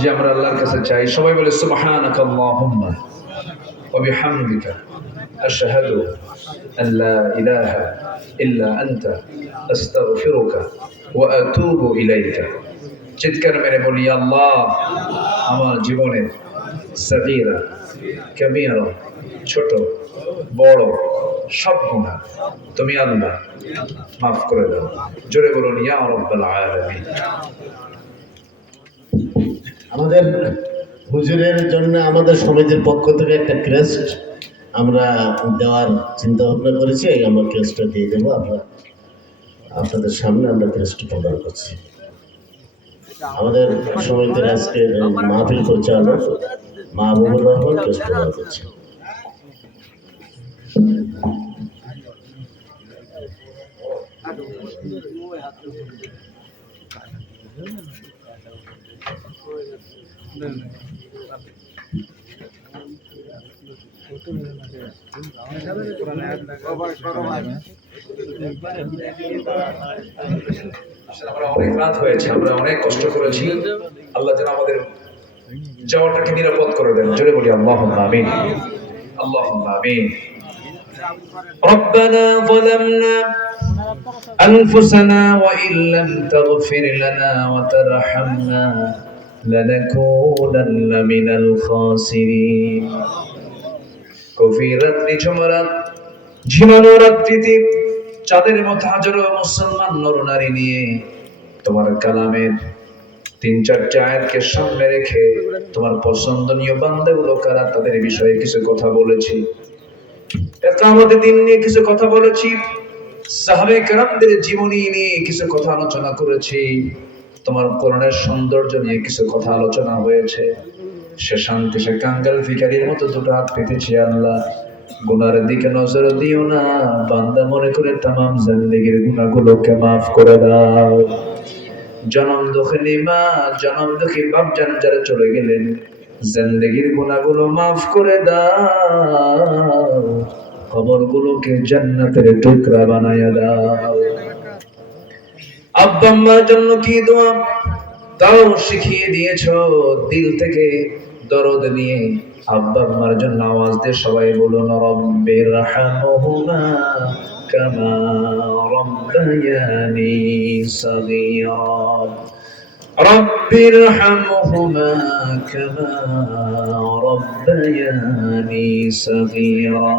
যে আমরা আল্লাহর কাছে চাই, সবাই বলে সুবহানাকা আল্লাহুম্মা ওয়া বিহামদিকা আশহাদু আন লা ইলাহা ইল্লা আনতা আস্তাগফিরুকা ওয়া আতুবু ইলাইকা। চিৎকার মেরে বলি, আল্লাহ আমার জীবনের সগীরা কাবীরা, ছোট বড় সব গুনাহ তুমি আল্লাহ মাফ করে দাও। জোরে বলুন ইয়া রাব্বাল আলামিন। আমাদের হুজুরের জন্য আমাদের সমিতির পক্ষ থেকে একটা ক্রেস্ট আমরা দেওয়ার চিন্তা ভাবনা করেছি। আমরা ক্রেস্টটা দিয়ে দেবো। আপনাদের সামনে আমরা ক্রেস্ট প্রদান করছি। আমাদের সমিতির আজকের মাহফিল পরিচালক মাহবুবুর রহমান ক্রেস্ট প্রদান করছে। আমরা অনেক রাত হয়েছে, আমরা অনেক কষ্ট করেছি। আল্লাহ যেন আমাদের যাওয়াটাকে নিরাপদ করে দেন। জোরে বলি আল্লাহুম্মা আমিন, আল্লাহুম্মা আমিন। ربنا ظلمنا أنفسنا وإن لم تغفر لنا وترحمنا لنكونن من الخاسرين। গভীর রাত্রি ঝুমরাত ঝিমানো রাত্রিতে চাঁদের মতো হাজারো মুসলমান নরনারী নিয়ে তোমার কালামের ৩-৪টি আয়াতকে সামনে রেখে তোমার পছন্দনীয় বান্দাগুলো কারা তাদের বিষয়ে কিছু কথা বলেছি। কিয়ামতের দিন নিয়ে কিছু কথা বলেছি, সাহাবায়ে কেরামদের জীবনী নিয়ে কিছু কথা আলোচনা করেছি, তোমার কোরআনের সৌন্দর্য নিয়ে কিছু কথা আলোচনা হয়েছে। সে শান্তি সে কাঙ্গাল ভিখারির মতো দুটো হাত পেতেছি। আল্লাহ গুনার দিকে নজর দিও না, বান্দা মনে করে তামাম জিন্দেগির গুনাহগুলোকে মাফ করে দাও। জনম দুঃখিনী মা, জনম দুঃখী বাপ জান যারা চলে গেলেন, জিন্দেগির গুনাহগুলো মাফ করে দাও, কবরগুলোকে জান্নাতের টুকরা বানায়া দাও। আব্বা আম্মার জন্য কি দোয়া তাও শিখিয়ে দিয়েছো, দিল থেকে দরদ নিয়ে আব্বা আম্মার জন্য আওয়াজ দিয়ে সবাই বলুন রব্বির হামহুমা কামা রব্বায়ানি সগীরা, রব্বির হামহুমা কামা রব্বায়ানি সগীরা।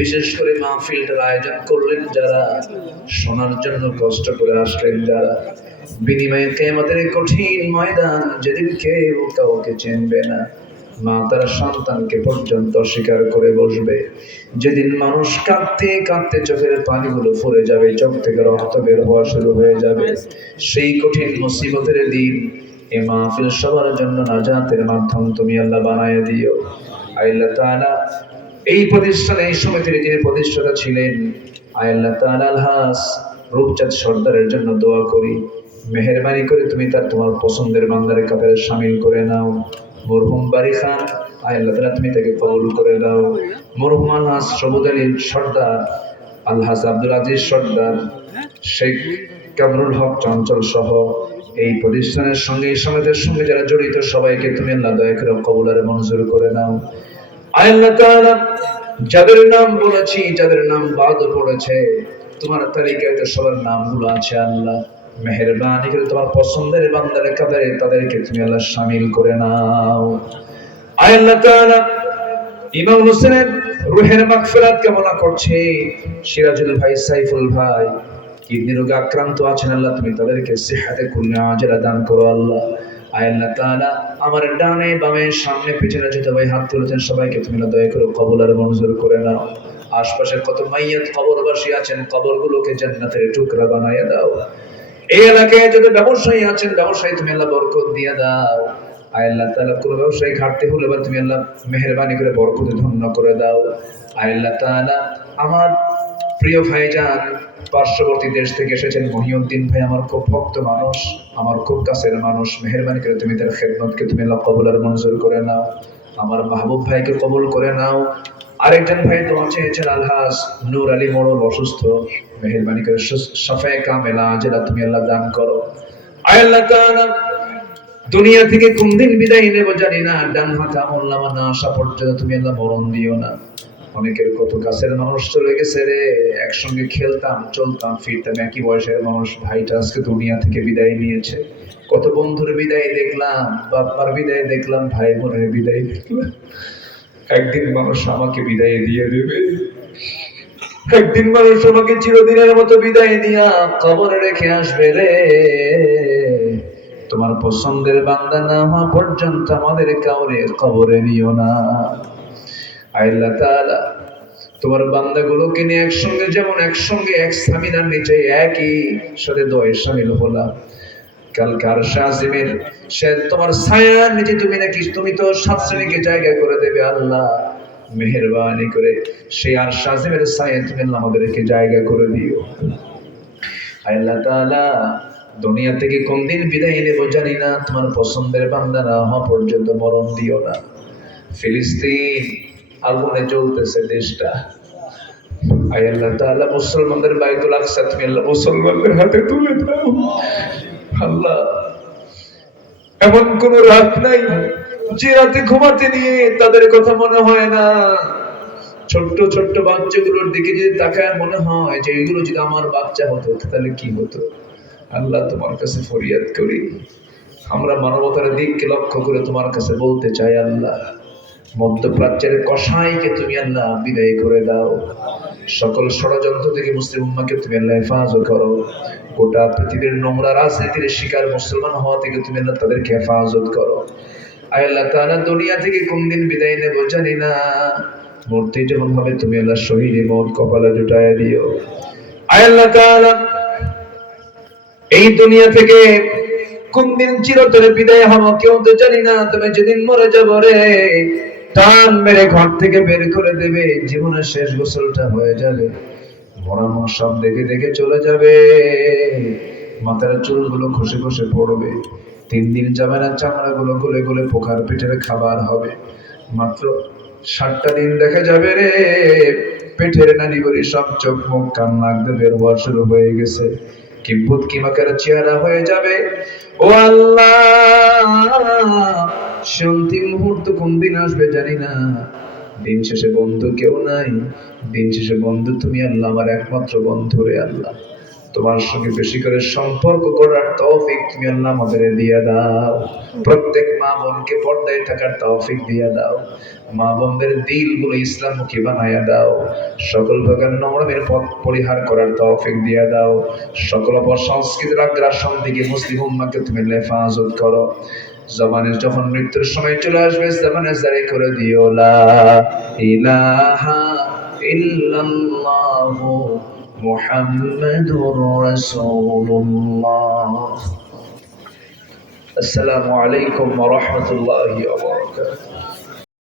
বিশেষ করে মাহফিলটার আয়োজন করলেন যারা, শোনার জন্য কষ্ট করে আসলেন যারা, বিনিময়ে কিয়ামতের কঠিন ময়দান যেদিন কেউ কাউকে চিনবে না, মা তার সন্তানকে পর্যন্ত অস্বীকার করে বসবে, যেদিন মানুষ কাঁদতে কাঁদতে চোখের পানিগুলো ফুরে যাবে, চোখ থেকে রক্ত বের হওয়া শুরু হয়ে যাবে, সেই কঠিন মুসিবতের দিন এই মাহফিল সবার জন্য নাজাতের মাধ্যম তুমি আল্লাহ বানায় দিও। আল্লাহ তাআলা এই প্রতিষ্ঠানে এই সমিতির যিনি প্রতিষ্ঠাতা ছিলেন, আল্লাহ তাআলা আলহাজ রূপচাঁদ সর্দারের জন্য দোয়া করি, মেহেরবানি করে তুমি তার তোমার পছন্দের বান্দার কাতারে শামিল করে নাও। মরহুম বারি খান, আল্লাহ তাআলা তুমি তাকে কবুল করে দাও। মরহুম আলহাজ সবুজ আলী সর্দার, আলহাজ আব্দুল আজিজ সর্দার, শেখ কামরুল হক চঞ্চল সহ এই প্রতিষ্ঠানের সঙ্গে এই সমাজের সঙ্গে যারা জড়িত সবাইকে তুমি আল্লাহ দয়া করে কবুল আর মঞ্জুর করে নাও। আল্লাহ তাআলা যাদের নাম বলেছি, যাদের নাম বাদ পড়েছে, তোমার তালিকায় তো সবার নামগুলো আছে। আল্লাহ মেহেরবানি করে তোমার পছন্দের বান্দার কাতারে তাদেরকে তুমি আল্লাহ শামিল করে নাও। আল্লাহ তাআলা ইমাম হোসেনের রূহের মাগফিরাত কামনা করছে। সিরাজুল ভাই, সাইফুল ভাই কিডনি রোগে আক্রান্ত আছেন, আল্লাহ তুমি তাদেরকে সিহাতে কুল্লি আজরা দান করো। আল্লাহ আল্লাহ তাআলা আমার ডানে বামে সামনে পিছনে যত ভাই হাত তুলেছেন সবাইকে তুমি দয়া করে কবুল আর মঞ্জুর করে নাও। আশপাশে কত মাইয়াত কবরবাসী আছেন, কবরগুলোকে জান্নাতের টুকরা বানায়া দাও। এই এলাকায় যত ব্যবসায়ী আছেন, ব্যবসায়ী তুমি আল্লাহ বরকত দিয়ে দাও। আল্লাহ তাআলা কোনো ব্যবসায়ী ঘাটতি হলে বা তুমি আল্লাহ মেহেরবানি করে বরকতে ধন্য করে দাও। আল্লাহ তাআলা আমার প্রিয় ভাইজান পার্শ্ববর্তী দেশ থেকে এসেছেন মহিউদ্দিন ভাই, আমার খুব ভক্ত মানুষ, আমার খুব কাছের মানুষ, মেহেরবানি করে তুমি তার খেদমতকে তুমি আল্লাহ কবুল আর মঞ্জুর করে নাও। আমার মাহবুব ভাইকে কবুল করে নাও। আরেকজন ভাই দোয়া চেয়েছেন, আলহাজ নূর আলী মোড়ল অসুস্থ, মেহেরবানি করে শাফায়ে কামেলা যেটা তুমি আল্লাহ দান করো। আয় আল্লাহ তাআলা, দুনিয়া থেকে কোন দিন বিদায় নেব জানি না, ডান হাতে আমল নামা না আসা পর্যন্ত তুমি আল্লাহ মরণ দিও না। অনেকের কত কাছের মানুষ চলে গেছে রে, একসঙ্গে খেলতাম চলতাম ফিরতাম একই বয়সের মানুষ, ভাইটা আজকে দুনিয়া থেকে বিদায় নিয়েছে। কত বন্ধুর বিদায় দেখলাম, বাবার বিদায় দেখলাম, ভাই বোনের বিদায় দেখলাম। একদিন মানুষ আমাকে বিদায় দিয়ে দেবে, একদিন মানুষ আমাকে চিরদিনের মতো বিদায় দিয়া কবরে রেখে আসবে রে। তোমার পছন্দের বান্দা না হওয়া পর্যন্ত আমাদের কাউরে কবরে নিও না। আল্লাহ তাআলা, তোমার বান্দাগুলোকে নিয়ে একসঙ্গে, যেমন একসঙ্গে এক সামিনার নিচে একই সাথে দোয়ায় শামিল হলাম, কালকে আরশে আজিমের সে তোমার ছায়ার নিচে তুমি তো 7 শ্রেণীকে জায়গা করে দেবে আল্লাহ। মেহেরবানি করে সেই আরশে আজিমের ছায়ায় তুমি আমাদেরকে জায়গা করে দিও। আল্লাহ তাআলা, দুনিয়া থেকে কোন দিন বিদায় নেব জানি না, তোমার পছন্দের বান্দা না হওয়া পর্যন্ত মরণ দিও না। ফিলিস্তিন আগুনে জ্বলতেছে দেশটা, আয় আল্লাহ তাআলা, মুসলমানদের বাইতুল আকসা তুমি আল্লাহ মুসলমানদের হাতে তুলে দাও। আল্লাহ, এমন কোন রাত নাই যে রাতে ঘুমাতে নিয়ে তাদের কথা মনে হয় না। ছোট্ট ছোট্ট বাচ্চাগুলোর দিকে যদি তাকায় মনে হয় যে এগুলো যদি আমার বাচ্চা হতো তাহলে কি হতো। আল্লাহ, তোমার কাছে ফরিয়াদ করি, আমরা মানবতার দিককে লক্ষ্য করে তোমার কাছে বলতে চাই, আল্লাহ মধ্যপ্রাচ্যের কসাইকে তুমি আল্লাহ বিদায় করে দাও, সকল ষড়যন্ত্র থেকে মুসলিম উম্মাহকে তুমি আল্লাহ হেফাজত করো, গোটা পৃথিবীর নোংরা রাজনীতির শিকার মুসলমান হওয়া থেকে তুমি আল্লাহ তাদেরকে হেফাজত করো। আয় আল্লাহ তাআলা, দুনিয়া থেকে কোন দিন বিদায় নেব জানি না, মূর্তি যখন হবে তুমি আল্লাহ শহীদ মওত কপালে জুটায় দিও। আয় আল্লাহ তাআলা, এই দুনিয়া থেকে কোন দিন চিরতরে বিদায় হবো কেউ তো জানি না, তবে যেদিন মরে যাবো রে, টান মেরে ঘর থেকে বের করে দেবে, জীবনের শেষ গোসলটা হয়ে যাবে, মরা মা সব দেখে দেখে চলে যাবে, মাথার চুলগুলো খসে খসে পড়বে, 3 দিন যাবে না, চামড়াগুলো গলে গলে পোকার পেটের খাবার হবে, মাত্র 7টা দিন দেখা যাবে রে, পেটের নাড়িগুলি সব চোখ মুখ কান নাক দিয়ে বের হওয়া শুরু হয়ে গেছে, কিম্ভূত কিমাকার চেহারা হয়ে যাবে। ও আল্লাহ, সে অন্তিম মুহূর্ত কোন দিন আসবে জানি না, দিন শেষে বন্ধু কেউ নাই, দিন শেষে বন্ধু তুমি আল্লাহ, আমার একমাত্র বন্ধু রে আল্লাহ, তোমার সঙ্গে বেশি করে সম্পর্ক করার তৌফিক তুমি আল্লাহ আমাদের দিয়ে দাও, প্রত্যেক মা বোনকে পর্দায় থাকার তৌফিক দিয়ে দাও, মা বোনদের দিলগুলো ইসলামমুখী বানায়া দাও, সকল প্রকার নোংরামের পথ পরিহার করার তৌফিক দিয়ে দাও, সকল অপসংস্কৃতির আগ্রাসন থেকে মুসলিম উম্মাহকে তুমি হেফাজত করো। জমানের যখন মৃত্যুর সময় চলে আসবে, জমানে জারি করে দিও লা ইলাহা ইল্লাল্লাহু মুহাম্মাদুর রাসূলুল্লাহ। আসসালামু আলাইকুম ওয়া রাহমাতুল্লাহি ওয়া বারাকাতুহু।